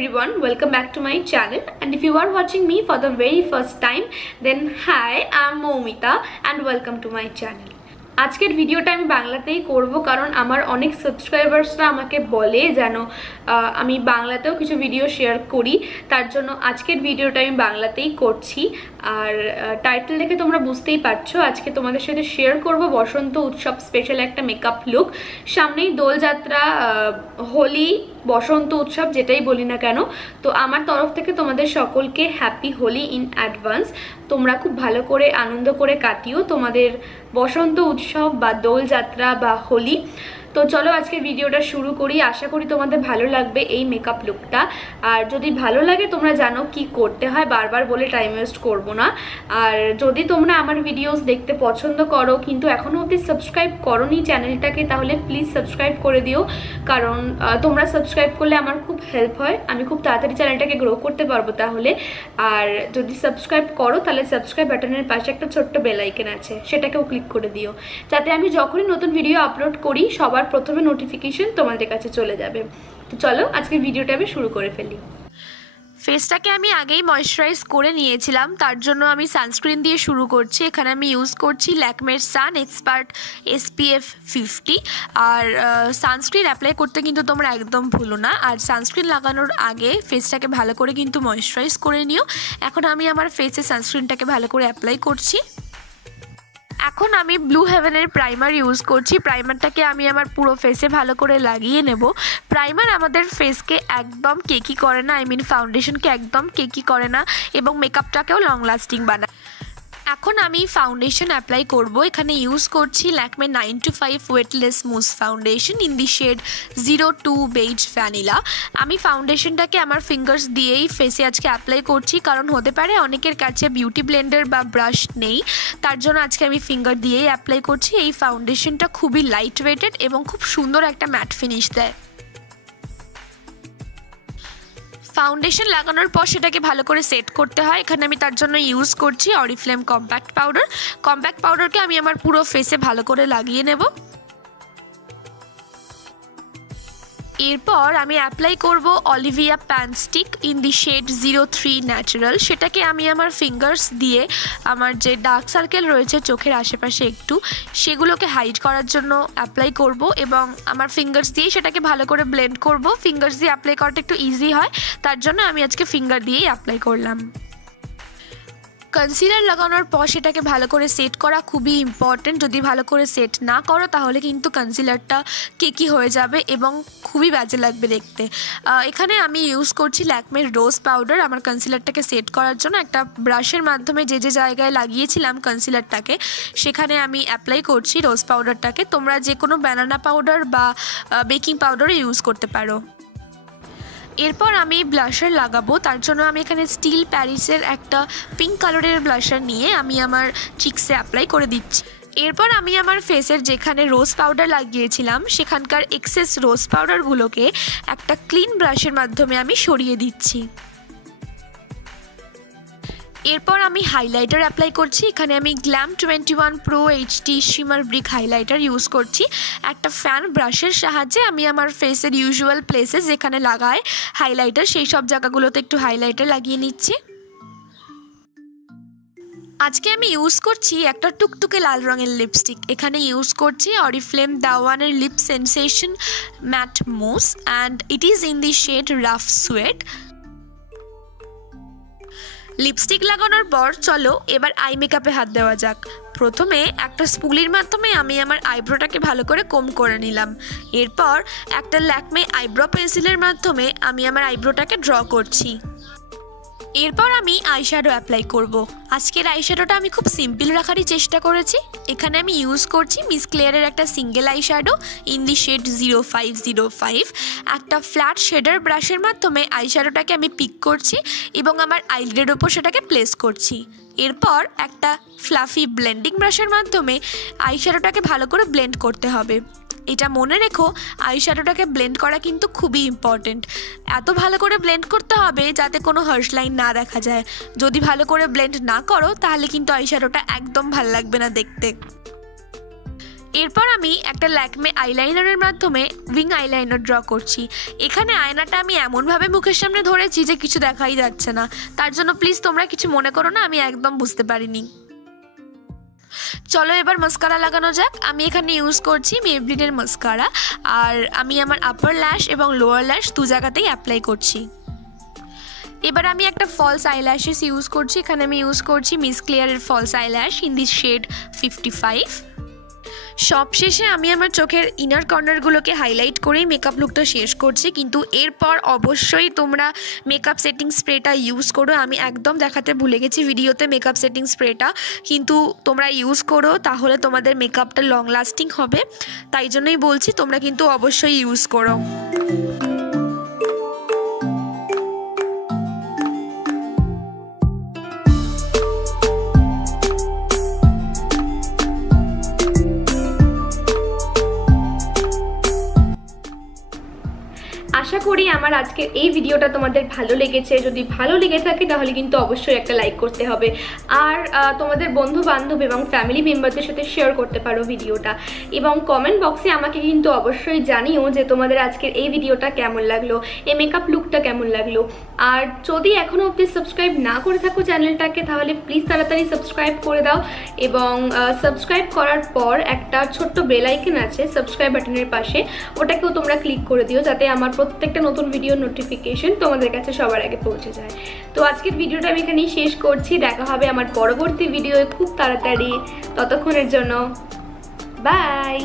everyone, welcome back to my channel. And if you are watching me for the very first time, then hi, I'm Moumita and welcome to my channel. আজকের ভিডিওটা আমি বাংলাতেই করব কারণ আমার অনেক সাবস্ক্রাইবার্সরা আমাকে বলে যেন আমি বাংলাতেও কিছু ভিডিও শেয়ার করি, তার জন্য আজকের ভিডিওটা আমি বাংলাতেই করছি। আর টাইটেল দেখে তোমরা বুঝতেই পারছো আজকে তোমাদের সাথে শেয়ার করব বসন্ত উৎসব স্পেশাল একটা মেকআপ লুক। সামনেই দোলযাত্রা, হোলি, বসন্ত উৎসব যেটাই বলি না কেন, তো আমার তরফ থেকে তোমাদের সকলকে হ্যাপি হোলি ইন অ্যাডভান্স। তোমরা খুব ভালো করে আনন্দ করে কাটিও তোমাদের বসন্ত উৎসব বা দোলযাত্রা বা হোলি। তো চলো আজকে ভিডিওটা শুরু করি। আশা করি তোমাদের ভালো লাগবে এই মেকআপ লুকটা। আর যদি ভালো লাগে তোমরা জানো কি করতে হয়, বারবার বলে টাইম ওয়েস্ট করবো না। আর যদি তোমরা আমার ভিডিওস দেখতে পছন্দ করো কিন্তু এখনও অবধি সাবস্ক্রাইব করোনি চ্যানেলটাকে, তাহলে প্লিজ সাবস্ক্রাইব করে দিও, কারণ তোমরা সাবস্ক্রাইব করলে আমার খুব হেল্প হয়, আমি খুব তাড়াতাড়ি চ্যানেলটাকে গ্রো করতে পারবো তাহলে। আর যদি সাবস্ক্রাইব করো তাহলে সাবস্ক্রাইব বাটনের পাশে একটা ছোট্ট বেল আইকন আছে, সেটাকেও ক্লিক করে দিও, যাতে আমি যখনই নতুন ভিডিও আপলোড করি সবার প্রথমে নোটিফিকেশন তোমাদের কাছে চলে যাবে। তো চলো আজকে ভিডিওটা আমি শুরু করে ফেলি। ফেসটাকে আমি আগেই ময়েশ্চারাইজ করে নিয়েছিলাম, তার জন্য আমি সানস্ক্রিন দিয়ে শুরু করছি। এখানে আমি ইউজ করছি ল্যাকমের সান এক্সপার্ট SPF 50। আর সানস্ক্রিন অ্যাপ্লাই করতে কিন্তু তোমরা একদম ভুলো না। আর সানস্ক্রিন লাগানোর আগে ফেসটাকে ভালো করে কিন্তু ময়েশ্চারাইজ করে নিও। এখন আমি আমার ফেসে সানস্ক্রিনটাকে ভালো করে অ্যাপ্লাই করছি। এখন আমি ব্লু হেভেনের প্রাইমার ইউজ করছি। প্রাইমারটাকে আমি আমার পুরো ফেসে ভালো করে লাগিয়ে নেব। প্রাইমার আমাদের ফেসকে একদম কেকি করে না, ফাউন্ডেশনকে একদম কেকি করে না এবং মেকআপটাকেও লং লাস্টিং বানায়। এখন আমি ফাউন্ডেশন অ্যাপ্লাই করব। এখানে ইউজ করছি Lakme 925 weightless mousse foundation in the shade 02 base vanilla. আমি ফাউন্ডেশনটাকে আমার ফিঙ্গার্স দিয়েই ফেসে আজকে অ্যাপ্লাই করছি, কারণ হতে পারে অনেকের কাছে বিউটি ব্লেন্ডার বা ব্রাশ নেই, তার জন্য আজকে আমি ফিঙ্গার দিয়েই অ্যাপ্লাই করছি। এই ফাউন্ডেশনটা খুবই লাইট ওয়েটেড এবং খুব সুন্দর একটা ম্যাট ফিনিশ দেয়। ফাউন্ডেশন লাগানোর পর সেটাকে ভালো করে সেট করতে হয়। এখানে আমি তার জন্য ইউজ করছি অরিফ্লেম কম্প্যাক্ট পাউডার। কম্প্যাক্ট পাউডারকে আমি আমার পুরো ফেসে ভালো করে লাগিয়ে নেব। এরপর আমি অ্যাপ্লাই করব Olivia pan stick in the shade 03 natural. সেটাকে আমি আমার ফিঙ্গার্স দিয়ে আমার যে ডার্ক সার্কেল রয়েছে চোখের আশেপাশে একটু, সেগুলোকে হাইড করার জন্য অ্যাপ্লাই করব এবং আমার ফিঙ্গার্স দিয়ে সেটাকে ভালো করে ব্লেন্ড করব। ফিঙ্গার্স দিয়ে অ্যাপ্লাই করাটা একটু ইজি হয়, তার জন্য আমি আজকে ফিঙ্গার দিয়েই অ্যাপ্লাই করলাম। কনসিলার লাগানোর পর সেটাকে ভালো করে সেট করা খুবই ইম্পর্টেন্ট। যদি ভালো করে সেট না করো তাহলে কিন্তু কনসিলারটা কেকি হয়ে যাবে এবং খুবই বাজে লাগবে দেখতে। এখানে আমি ইউজ করছি ল্যাকমের রোজ পাউডার আমার কনসিলারটাকে সেট করার জন্য। একটা ব্রাশের মাধ্যমে যে যে জায়গায় লাগিয়েছিলাম কনসিলারটাকে সেখানে আমি অ্যাপ্লাই করছি রোজ পাউডারটাকে। তোমরা যে কোনো ব্যানানা পাউডার বা বেকিং পাউডারও ইউজ করতে পারো। এরপর আমি ব্লাশার লাগাবো, তার জন্য আমি এখানে স্টিল প্যারিসের একটা পিঙ্ক কালারের ব্লাশার নিয়ে আমি আমার চিক্সে অ্যাপ্লাই করে দিচ্ছি। এরপর আমি আমার ফেসের যেখানে রোজ পাউডার লাগিয়েছিলাম সেখানকার এক্সেস রোজ পাউডারগুলোকে একটা ক্লিন ব্রাশের মাধ্যমে আমি সরিয়ে দিচ্ছি। এরপর আমি হাইলাইটার অ্যাপ্লাই করছি। এখানে আমি glam 21 Pro HD shimmer brick highlighter use করছি। একটা ফ্যান ব্রাশের সাহায্যে আমি আমার ফেসের ইউজুয়াল প্লেসেস যেখানে লাগায় হাইলাইটার সেই সব জায়গাগুলোতে একটু হাইলাইটার লাগিয়ে নিচ্ছি। আজকে আমি ইউজ করছি একটা টুকটুকে লাল রঙের লিপস্টিক। এখানে ইউজ করছি অরিফ্লেম দাওয়ানের lip sensation matte mousse and it is in the shade rough suede. Lipstick লাগানোর পর চলো এবার আই মেকআপে হাত দেওয়া যাক। প্রথমে একটা স্পুলির মাধ্যমে আমি আমার আইব্রোটাকে ভালো করে কোম করে নিলাম। এরপর একটা ল্যাকমে আইব্রো পেন্সিলের মাধ্যমে আমি আমার আইব্রোটাকে ড্র করছি। এরপর আমি আইশ্যাডো অ্যাপ্লাই করব। আজকের আইশ্যাডোটা আমি খুব সিম্পল রাখারই চেষ্টা করেছি। এখানে আমি ইউজ করছি মিস ক্লেয়ারের একটা single eyeshadow in the shade 0505। একটা ফ্ল্যাট শেডার ব্রাশের মাধ্যমে আইশ্যাডোটাকে আমি পিক করছি এবং আমার আইলিডের ওপর সেটাকে প্লেস করছি। এরপর একটা ফ্লাফি ব্লেন্ডিং ব্রাশের মাধ্যমে আইশ্যাডোটাকে ভালো করে ব্লেন্ড করতে হবে। এটা মনে রেখো আইশ্যাডোটাকে ব্লেন্ড করা কিন্তু খুবই ইম্পর্টেন্ট। এত ভালো করে ব্লেন্ড করতে হবে যাতে কোনো হার্শ লাইন না দেখা যায়। যদি ভালো করে ব্লেন্ড না করো তাহলে কিন্তু আইশ্যাডোটা একদম ভালো লাগবে না দেখতে। এরপর আমি একটা ল্যাকমে আইলাইনারের মাধ্যমে উইং আইলাইনার ড্র করছি। এখানে আয়নাটা আমি এমনভাবে মুখের সামনে ধরেছি যে কিছু দেখাই যাচ্ছে না, তার জন্য প্লিজ তোমরা কিছু মনে করো না, আমি একদম বুঝতে পারিনি। চলো এবার মাস্কারা লাগানো যাক। আমি এখানে ইউজ করছি মেবলিনের মাস্কারা, আর আমি আমার আপার ল্যাশ এবং লোয়ার ল্যাশ দু জায়গাতেই অ্যাপ্লাই করছি। এবার আমি একটা ফলস আইল্যাশেস ইউজ করছি। এখানে আমি ইউজ করছি মিস ক্লিয়ারের false eyelash in this shade 55। সবশেষে আমি আমার চোখের ইনার কর্নারগুলোকে হাইলাইট করেই মেকআপ লুকটা শেষ করছি, কিন্তু এরপর অবশ্যই তোমরা মেকআপ সেটিং স্প্রেটা ইউজ করো। আমি একদম দেখাতে ভুলে গেছি ভিডিওতে মেকআপ সেটিং স্প্রেটা, কিন্তু তোমরা ইউজ করো, তাহলে তোমাদের মেকআপটা লং লাস্টিং হবে। তাই জন্যই বলছি তোমরা কিন্তু অবশ্যই ইউজ করো। আশা করি আমার আজকের এই ভিডিওটা তোমাদের ভালো লেগেছে। যদি ভালো লেগে থাকে তাহলে কিন্তু অবশ্যই একটা লাইক করতে হবে, আর তোমাদের বন্ধু বান্ধব এবং ফ্যামিলি মেম্বারদের সাথে শেয়ার করতে পারো ভিডিওটা, এবং কমেন্ট বক্সে আমাকে কিন্তু অবশ্যই জানিও যে তোমাদের আজকের এই ভিডিওটা কেমন লাগলো, এই মেকআপ লুকটা কেমন লাগলো। আর যদি এখনও অবধি সাবস্ক্রাইব না করে থাকো চ্যানেলটাকে, তাহলে প্লিজ তাড়াতাড়ি সাবস্ক্রাইব করে দাও, এবং সাবস্ক্রাইব করার পর একটা ছোট্ট বেল আইকন আছে সাবস্ক্রাইব বাটনের পাশে, ওটাকেও তোমরা ক্লিক করে দিও, যাতে আমার প্রত্যেকটা নতুন ভিডিও নোটিফিকেশন তোমাদের কাছে সবার আগে পৌঁছে যায়। তো আজকের ভিডিওটা আমি এখানেই শেষ করছি। দেখা হবে আমার পরবর্তী ভিডিও খুব তাড়াতাড়ি। ততক্ষণের জন্য বাই।